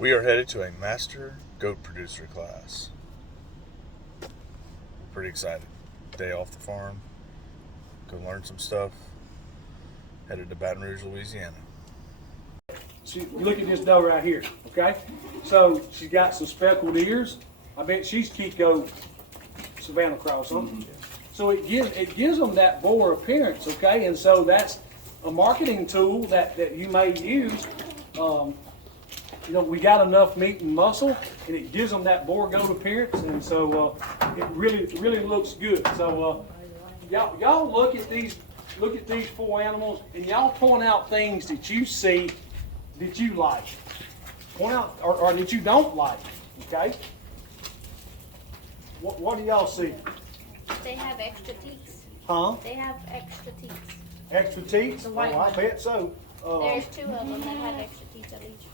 We are headed to a master goat producer class. Pretty excited. Day off the farm. Go learn some stuff. Headed to Baton Rouge, Louisiana. You look at this doe right here, okay? So she's got some speckled ears. I bet she's Kiko Savannah Cross, huh? So it gives them that boar appearance, okay? And so that's a marketing tool that you may use. You know, we got enough meat and muscle, and it gives them that boar goat appearance, and so it really looks good. So y'all look at these four animals, and y'all point out things that you see that you like. Point out or that you don't like. Okay. What do y'all see? They have extra teeth. Huh? They have extra teeth. Extra teeth? Oh, I bet so. There's two of them that have extra teeth at each.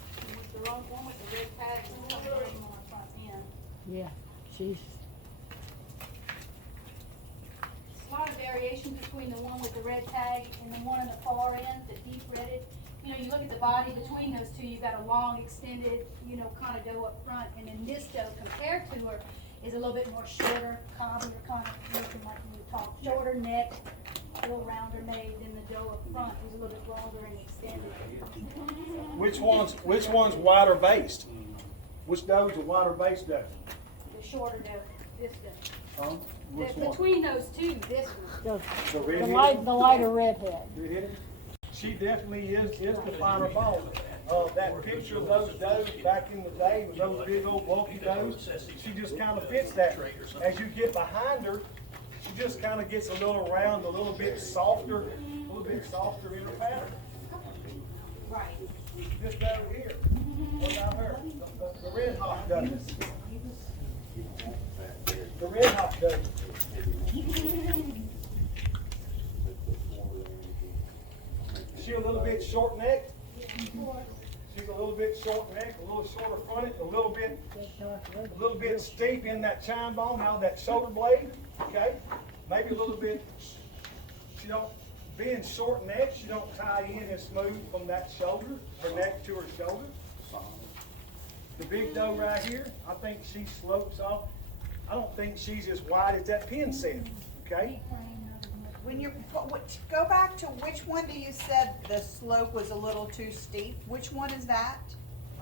The wrong one with the red tags and the other one on the front end. Yeah, she's. There's a lot of variation between the one with the red tag and the one on the far end, the deep redded. You know, you look at the body between those two, you've got a long, extended, you know, kind of doe up front, and then this doe compared to her is a little bit more shorter, calmer, kind of looking like when you talk, shorter neck, a little rounder made than the doe up front, who's a little bit longer and extended. Which one's wider based? Which doe's a wider based doe? The shorter doe, this doe. Huh? Which one? Between those two, this one. The lighter redhead. She definitely is the finer bone. That picture of those does back in the day with those big old bulky does, she just kind of fits that. As you get behind her, she just kind of gets a little round, a little bit softer in her pattern. Right. This doe here, what about her? The red hawk doe. The red hawk doe. She a little bit short necked. She's a little bit short necked, a little shorter fronted, a little bit steep in that chine bone, now that shoulder blade. Okay, maybe a little bit. She don't, being short necked, she don't tie in as smooth from that shoulder, her neck to her shoulder. The big doe right here, I think she slopes off. I don't think she's as wide as that pin set. Okay. When you go back to which one do you said the slope was a little too steep? Which one is that?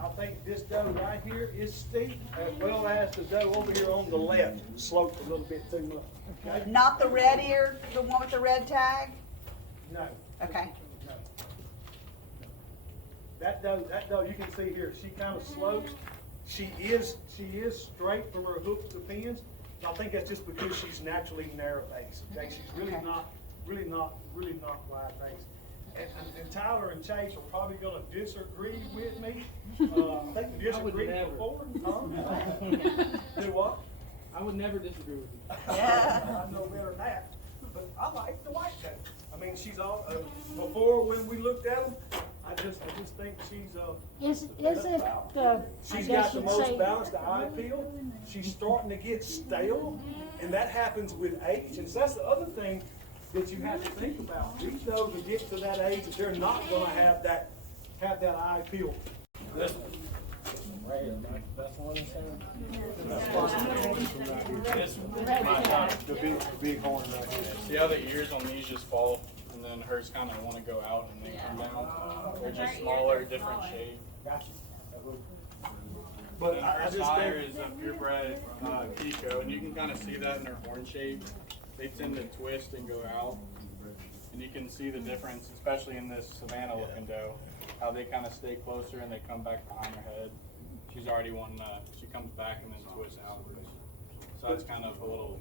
I think this doe right here is steep, as well as the doe over here on the left sloped a little bit too much. Okay? Not the red ear, the one with the red tag? No. Okay. No. That doe, you can see here, she kind of slopes. She is straight from her hoof to pins. I think that's just because she's naturally narrow base. Okay, she's really not wide base. And Tyler and Chase are probably going to disagree with me. I think we disagreed before. Do what? I would never disagree with you. I know better than that. But I like the white tail. I mean, she's all before when we looked at them. I just think she's she's got the most balanced eye appeal. She's starting to get stale, and that happens with age. And so that's the other thing that you have to think about. These does will get to that age that they're not going to have that eye appeal. This one. Right here, Mike. That's one This one. The big horn right here. See how the ears on these just fall, and then hers kind of want to go out and then come down. They're just smaller, different shape. Gotcha. But her sire is a purebred Kiko, and you can kind of see that in their horn shape. They tend to twist and go out, and you can see the difference, especially in this Savannah looking doe, how they kind of stay closer and they come back behind her head. She's already one, she comes back and then twists outward. So that's kind of a little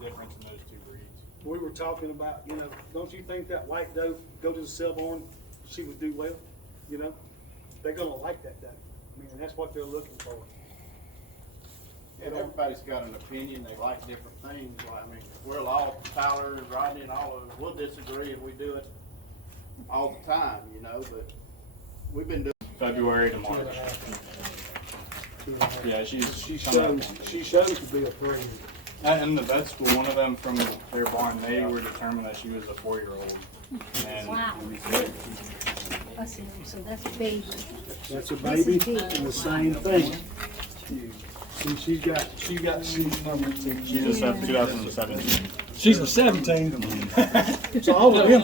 difference in those two breeds. We were talking about, you know, don't you think that white doe go to the Selborne, she would do well? You know, they're gonna like that doe. I mean, that's what they're looking for. And everybody's got an opinion. They like different things. Well, I mean, we're all Tyler, Rodney, and all of us. We'll disagree, and we do it all the time, you know. But we've been doing February to March. Yeah, she shows to be a 3. In the vet school, one of them from their barn, they were determined that she was a 4-year-old. And Wow. I see, so that's baby. That's a baby, and the same thing. See, she's got sheep number 2. She's a 2017. She's a 17. So all of them.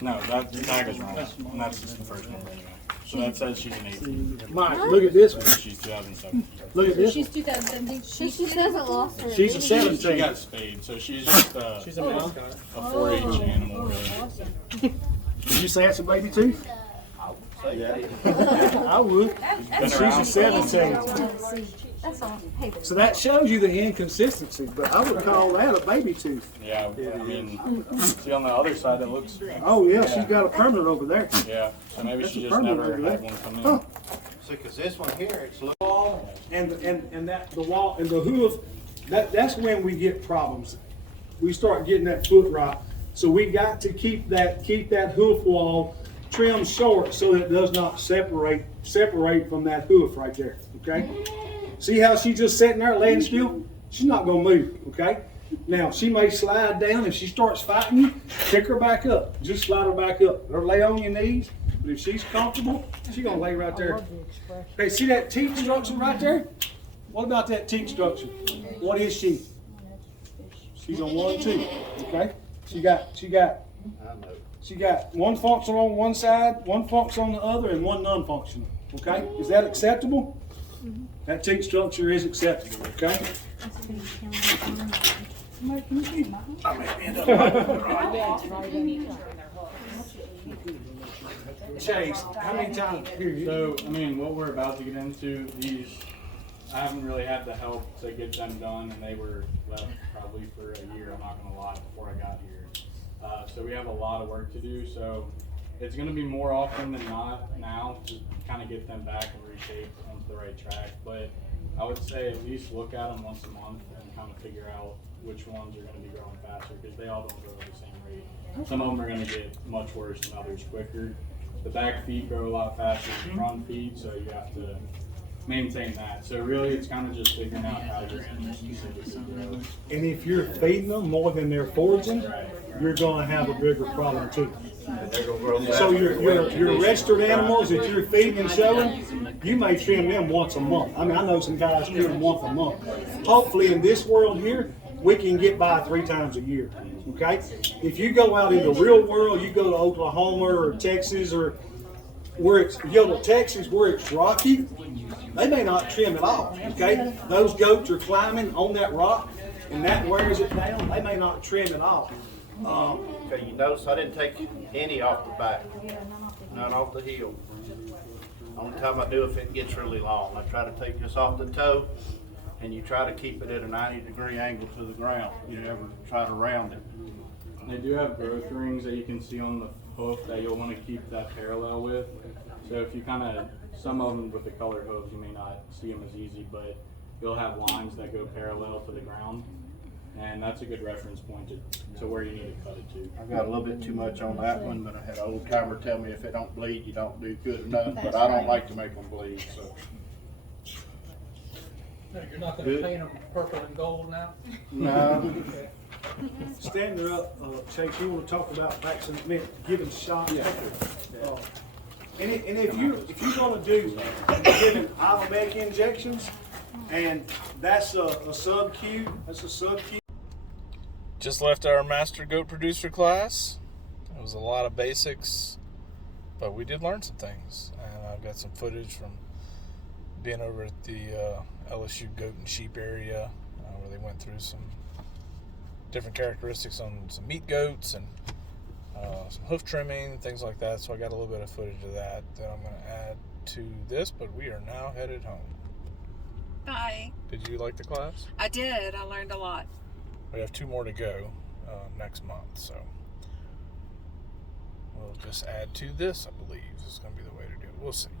No, that tag is wrong, and that's just the first number anyway. So that says she's an 18. Mike, look at this one. She's 2017. Look at this. She's 2017. She hasn't lost her. She's a She 17. got spayed, so she's just a 4-H animal, really. Did you say that's a baby too? I would. She's a 17. That's all. Hey, So that shows you the inconsistency, but I would call that a baby tooth. Yeah, I mean, see on the other side, it looks, Oh yeah, she's got a permanent over there. yeah, so maybe That's she a just permanent never over had there. one come in. Huh. See, cause this one here, it's looking. Wall and that the wall and the hoof, that's when we get problems. We start getting that foot rot. So we got to keep that hoof wall trimmed short so it does not separate from that hoof right there. Okay? See how she's just sitting there laying still? She's not gonna move, okay? Now she may slide down. If she starts fighting you, pick her back up. Just slide her back up. Or lay on your knees. But if she's comfortable, she's gonna lay right there. Okay, see that teat structure right there? What about that teat structure? What is she? She's on 1 2. Okay? She got one function on one side, one function on the other, and one non-functional. Okay? Is that acceptable? That teat structure is acceptable. Okay? Chase, how many times? Here, So, I mean, what we're about to get into, I haven't really had the help to get them done, and they were left probably for a year, I'm not gonna lie, before I got here. So we have a lot of work to do, so it's gonna be more often than not now to kind of get them back and reshaped onto the right track. But I would say at least look at them once a month and kind of figure out which ones are gonna be growing faster, because they all don't grow at the same rate. Some of them are gonna get much worse than others quicker. The back feet grow a lot faster than the front feet, so you have to maintain that. So really, it's kind of just figuring out how you're going to specifically grow. and if you're feeding them more than they're foraging, you're gonna have a bigger problem too. So your registered animals that you're feeding and showing, you may trim them once a month. I mean, I know some guys trim them once a month. Hopefully in this world here, we can get by 3 times a year, okay? If you go out in the real world, you go to Oklahoma or Texas or you go to Texas where it's rocky, they may not trim at all, okay? Those goats are climbing on that rock and that wears it down, they may not trim at all. Okay, you notice I didn't take any off the back, none off the heel. Only time I do if it gets really long. I try to take this off the toe, and you try to keep it at a 90-degree angle to the ground. You never try to round it. They do have growth rings that you can see on the hoof that you'll want to keep that parallel with. So if you kind of, some of them with the colored hooves, you may not see them as easy, but you'll have lines that go parallel to the ground. And that's a good reference point to where you need to cut it to. I got a little bit too much on that one, but I had an old timer tell me if it don't bleed, you don't do good enough, but I don't like to make them bleed, so. You're not gonna paint them purple and gold now? No. Stand her up, Chase, you want to talk about vaccine, giving shots? And if you're gonna do giving Ivermectin injections, and that's a sub-Q, Just left our master goat producer class. It was a lot of basics, but we did learn some things. And I've got some footage from being over at the LSU goat and sheep area where they went through some different characteristics on some meat goats and some hoof trimming, things like that. So I got a little bit of footage of that I'm going to add to this, but we are now headed home. Bye. Did you like the class? I did. I learned a lot. We have 2 more to go next month, so we'll just add to this, I believe. This is going to be the way to do it. We'll see.